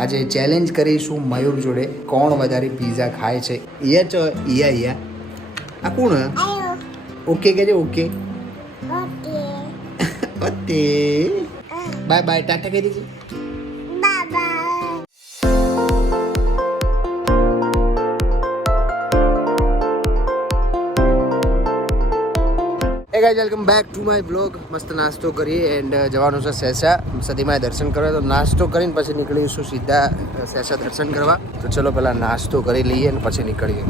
આજે ચેલેન્જ કરીશું મયુર જોડે કોણ વધારે પિઝા ખાય છે. ઈયા ચો ઈયા આ કોણ ઓકે કહેજે okay okay bye bye tata કહી દીધી. Hey guys welcome back to my blog. મસ્ત નાસ્તો કરીએ એન્ડ જવાનું છે સેસા સતીમાએ દર્શન કરવા. તો નાસ્તો કરીને પછી નીકળીશું સીધા સેસા દર્શન કરવા. તો ચલો પહેલાં નાસ્તો કરી લઈએ અને પછી નીકળીએ.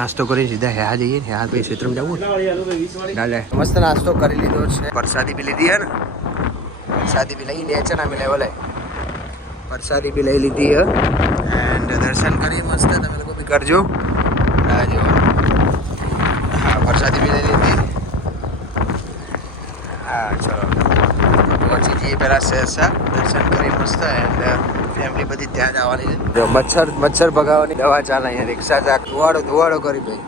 નાસ્તો કરી સીધા હેહા જઈએ. હેહા પછી ક્ષેત્રમાં જવું ચાલે. મસ્ત નાસ્તો કરી લીધો છે. પ્રસાદી બી લીધી હે ને. પ્રસાદી બી લઈ લે છે ને અમે લેવલે પ્રસાદી બી લઈ લીધી હે એન્ડ દર્શન કરીએ મસ્ત. તમે લોકો બી કરજો. હા જો પ્રસાદી બી લઈ લીધી. હા ચલો પહોંચી જઈએ પહેલાં સેસા દર્શન કરી મસ્ત. એન્ડ ફેમિલી બધી ત્યાં જ આવવાની છે. જો મચ્છર ભગાવવાની દવા ચાલે અહીંયા. રિક્ષા ચાક ધુવાડો કરી ભાઈ.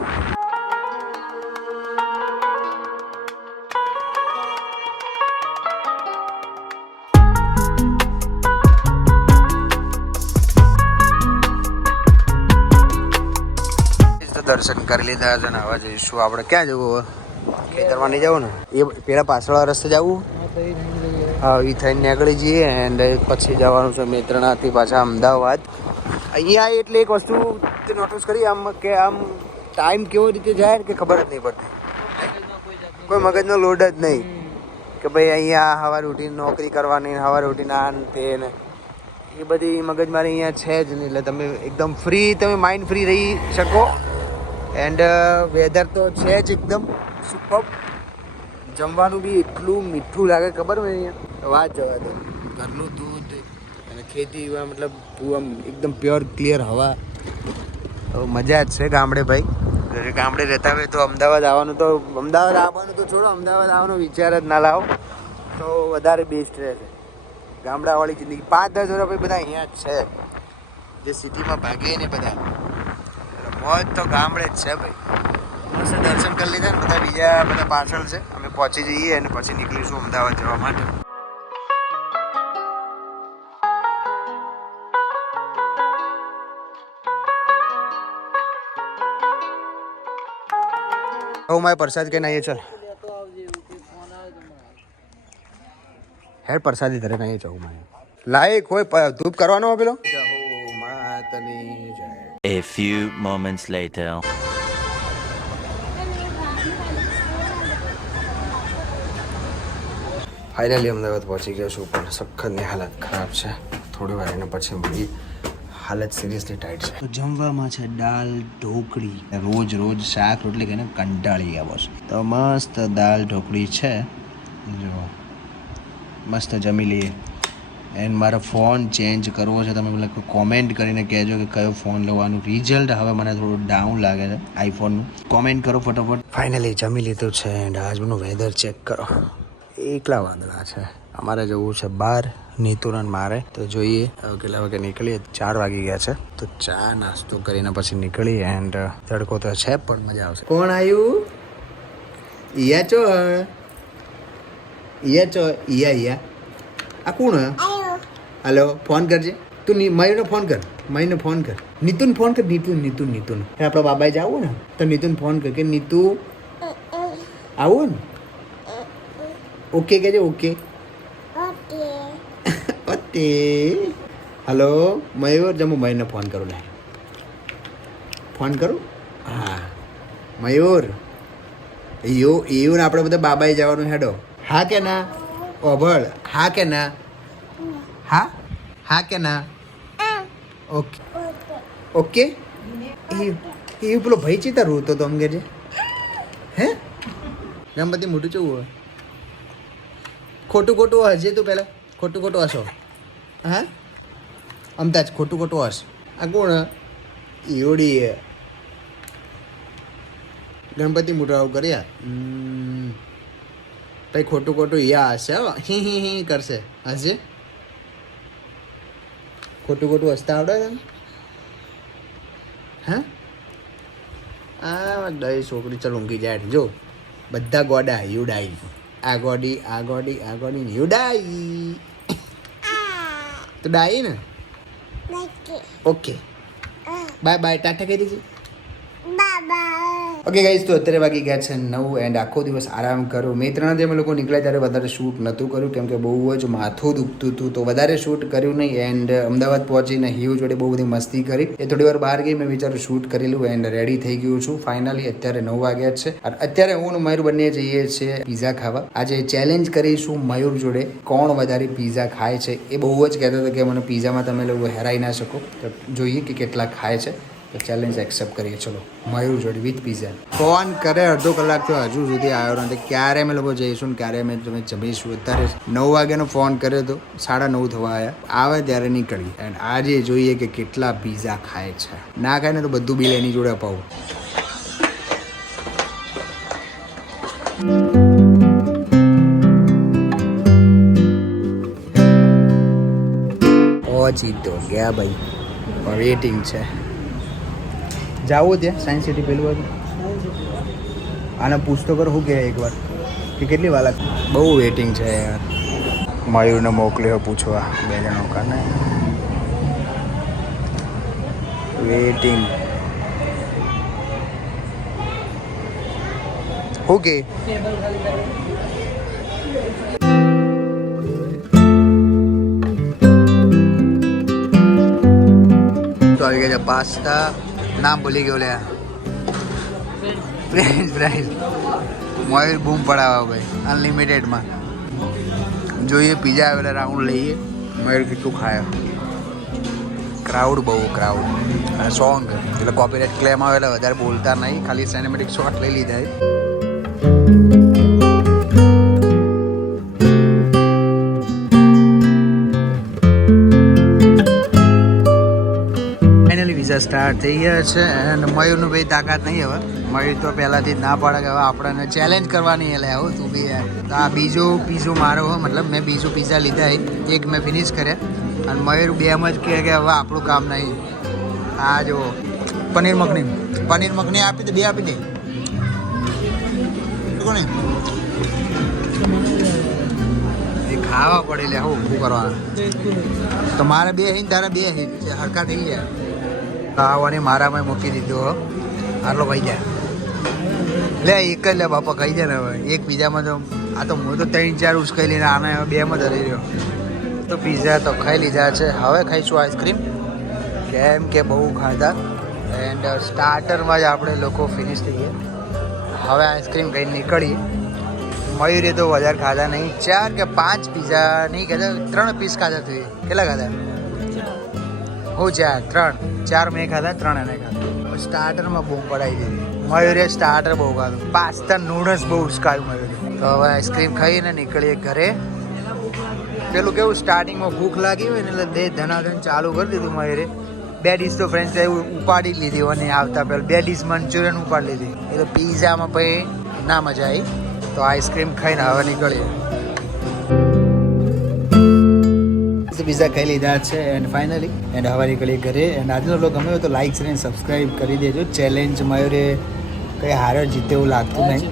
દર્શન કરી લીધા છે ને હવે જઈશું આપણે. ક્યાં જવું? ખેતરમાં નહીં જવું ને, એ પેલા પાછળ રસ્તે જવું. હા એ થઈને નીકળી જઈએ એન્ડ પછી જવાનું છે મેત્રણાથી પાછા અમદાવાદ. અહીંયા એટલે એક વસ્તુ નોટિસ કરી આમ કે આમ ટાઈમ કેવી રીતે જાય કે ખબર જ નહીં પડતી. કોઈ મગજનો લોડ જ નહીં કે ભાઈ અહીંયા સવારે ઉઠીને નોકરી કરવાની, સવારે ઉઠીને આ ને તે ને એ બધી મગજમારી અહીંયા છે જ નહીં. એટલે તમે એકદમ ફ્રી, તમે માઇન્ડ ફ્રી રહી શકો. એન્ડ વેધર તો છે જ એકદમ સુપર. જમવાનું બી એટલું મીઠું લાગે ખબર હોય અહીંયા વાત જવા દો. ઘરનું દૂધ અને ખેતી મતલબ આમ એકદમ પ્યોર ક્લિયર હવા. મજા જ છે ગામડે ભાઈ. ગામડે રહેતા હોય તો અમદાવાદ આવવાનું તો છોડો, અમદાવાદ આવવાનો વિચાર જ ના લાવો તો વધારે બેસ્ટ રહેશે. ગામડાવાળી જિંદગી 5-10 વર્ષ ભાઈ બધા અહીંયા જ છે. જે સિટીમાં ભાગે ને બધા મોજ તો ગામડે જ છે ભાઈ. મસ્ત દર્શન કરી લીધા ને બધા. બીજા બધા પાછળ છે. અમે પહોંચી જઈએ અને પછી નીકળીશું અમદાવાદ જવા માટે. હું મારે પ્રસાદ કહીને આવીએ. ચાલ હેર પ્રસાદી ધરે આવીએ. જવું મારે લાયક હોય ધૂપ કરવાનો હોય પેલો. A few moments later. Finally Ahmedabad પહોંચી ગયો છું પણ સખતની હાલત ખરાબ છે. થોડી વાર એના પછી બધી હાલત સિરિયસલી ટાઈટ છે. જમવામાં છે દાલ ઢોકળી. રોજ શાક રોટલી ખાઈને કંટાળી ગયા બોસ. તો મસ્ત દાલ ઢોકળી છે. જો મસ્ત જમી લઈએ. એન્ડ મારો ફોન ચેન્જ કરવો છે. તમે પેલા કોમેન્ટ કરીને કહેજો કે કયો ફોન લેવાનું. રિઝલ્ટ હવે મને થોડું ડાઉન લાગે છે આઈફોનનું. કોમેન્ટ કરો ફટાફટ. ફાઇનલી જમી લીધું છે એન્ડ આજનું વેધર ચેક કરો. એકલા વાંદળા છે. અમારે જવું છે બહાર નીતુરન મારે. તો જોઈએ હવે કેટલા વાગે નીકળીએ. 4 વાગી ગયા છે. તો ચા નાસ્તો કરીને પછી નીકળીએ. એન્ડ તડકો તો છે પણ મજા આવશે. કોણ આવ્યું? ઈયા આ કોણ? હલો ફોન કરજે તું. મયુરને ફોન કર. નીતુન ફોન કર. નીતુન આપણા બાબાએ જવું ને તો નીતુન ફોન કર કે નીતુ આવું ને. ઓકે કહેજે ઓકે ઓકે. હલો મયુર જમું મયુરને ફોન કરું. ને ફોન કરું. હા મયુર એવું ને આપણે બધા બાબાએ જવાનું હેડો. હા કે ના? ઓભળ હા કે ના? હા કે ના? Okay okay. એ પેલો ભાઈ ચીતા રોતો તો અમ કે હે ગણપતિ મોટું ચવું હોય. ખોટું હશે તું પહેલાં. ખોટું હશો. હા અમતા જ ખોટું હશ. આ કોણ? એવડી ગણપતિ મોટું આવું કર્યા ભાઈ. ખોટું યા હશે. હી કરશે. હશે ખોટું હસતા આવડે તને? હા આ દઈ છોકરી ચાલ ઊંઘી જાય. જો બધા ગોડા યુ ડાઈ. આ ગોડી યુ ડાઈ. તો ડાઈ ને. ઓકે બાય બાય ટાટા કરી દીધું. ઓકે ગાઈઝ, તો અત્યારે વાગી ગયા છે 9 એન્ડ આખો દિવસ આરામ કરો. મેં 3 અમે લોકો નીકળ્યા ત્યારે વધારે શૂટ નહોતું કર્યું કેમ કે બહુ જ માથું દુખતું હતું, તો વધારે શૂટ કર્યું નહીં. એન્ડ અમદાવાદ પહોંચીને હિયુ જોડે બહુ બધી મસ્તી કરી. એ થોડી વાર બહાર ગઈ, મેં વિચાર્યું શૂટ કરી લઉં એન્ડ રેડી થઈ ગયું છું ફાઇનલી. અત્યારે 9 વાગ્યા છે. અત્યારે હું મયુર બંને જઈએ છીએ પીઝા ખાવા. આજે ચેલેન્જ કરીશું મયુર જોડે કોણ વધારે પીઝા ખાય છે. એ બહુ જ કહેતો હતો કે મને પીઝામાં તમે લોકો હેરાઈ ના શકો, તો જોઈએ કે કેટલા ખાય છે. તો ચેલેન્જ એક્સેપ્ટ કરીએ. ચલો મયુર જોડે વિથ પીઝા. ફોન કરે અડધો કલાક તો હજુ સુધી આવ્યો નથી. ક્યારે અમે લોકો જઈશું ને ક્યારે અમે તમે જમીશું. અત્યારે 9 વાગ્યાનો ફોન કર્યો તો 9:30 થવા આવ્યા. આવે ત્યારે નીકળી. એન્ડ આજે જોઈએ કે કેટલા પીઝા ખાય છે. ના ખાય ને તો બધું બિલ એની જોડે અપાવું. પહોંચી તો ગયા ભાઈ, વેઇટિંગ છે. જાવું ત્યાં સાયન્સ સિટી પેલું હતું. આને પૂછતો કરો શું કહે એકવાર કે કેટલી વાર લાગે. બહુ વેઇટિંગ છે યાર. મયુરને મોકલ્યો પૂછવા 2 જણો કાને વેઇટિંગ. શું કે તો આવી ગયા છે પાસ્તા. નામ ભૂલી ગયો લે. French fries. મયુર બૂમ પડાવવા ભાઈ અનલિમિટેડમાં. જોઈએ પીઝા આવેલા રાઉન્ડ લઈએ. મયુર કેટલું ખાય. ક્રાઉડ બહુ ક્રાઉડ. અને સોંગ એટલે કોપીરાઇટ ક્લેમ આવેલા વધારે બોલતા નહીં, ખાલી સિનેમેટિક શોટ લઈ લીધા. સ્ટાર્ટ થઈ ગયા છે અને મયુરનું ભાઈ તાકાત નહીં. હવે મયુર તો પહેલાંથી જ ના પાડે કે હવે આપણને ચેલેન્જ કરવાની એટલે આવું તું બી યાર. તો આ બીજો પીઝો મારો હોય, મતલબ મેં બીજું પીઝા લીધા. એક મેં ફિનિશ કર્યા અને મયુર 2 જ કહે કે હવે આપણું કામ નહીં. આ જો પનીર મખની આપી દે, 2 આપી દે. એ ખાવા પડે લે. હું શું કરવાનું. તો મારે 2 હિંદ તારા 2 હિંદ હરખા થઈ ગયા. ખાવાની મારામાં મૂકી દીધો. આટલો ખાઈ જાય લે. એક જ લે બાપા, ખાઈ જાય ને હવે. એક પીઝામાં તો આ તો હું તો 3-4 ઉસકાઈ લઈને આને 2માં ધરી રહ્યો. તો પીઝા તો ખાઈ લીધા છે. હવે ખાઈશું આઈસ્ક્રીમ કેમ કે બહુ ખાધા. એન્ડ સ્ટાર્ટરમાં જ આપણે લોકો ફિનિશ થઈએ. હવે આઈસ્ક્રીમ ખાઈને નીકળીએ. મયુરે તો વધારે ખાધા નહીં. 4 કે 5 પીઝા નહીં ખાધા, 3 પીસ ખાધા જોઈએ. કેટલા ખાધા? હું 4 મેં ખાધા, 3 એને ખાધા. સ્ટાર્ટરમાં બહુ પડાવી દીધી. મયુરે સ્ટાર્ટર બહુ ખાધું. પાસ્તા નૂડલ્સ બહુ ઉસકાયું મયુરે. તો હવે આઈસ્ક્રીમ ખાઈને નીકળીએ ઘરે. પેલું કેવું સ્ટાર્ટિંગમાં ભૂખ લાગી હોય ને એટલે ધનાધન ચાલુ કરી દીધું મયુરે. 2 ડીશ તો ફ્રેન્ચ ફ્રાઈઝ ઉપાડી લીધી અને આવતા પહેલાં 2 ડીશ મંચુરિયન ઉપાડી લીધી. એટલે પીઝામાં પછી ના મજા આવી. તો આઈસ્ક્રીમ ખાઈને હવે નીકળીએ. પીઝા ખાઈ લીધા છે એન્ડ ફાઇનલી એન્ડ હવે નીકળીએ ઘરે. એન્ડ આજનો વ્લોગ ગમ્યો તો લાઈક અને સબસ્ક્રાઈબ કરી દેજો. ચેલેન્જ મયુરે કંઈ હારે જીતે એવું લાગતું નહીં.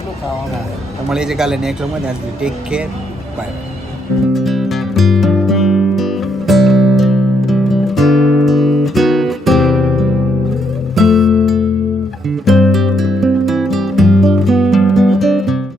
તો મળીએ છીએ કાલે નેક્સ્ટ વ્લોગમાં. Take care, by.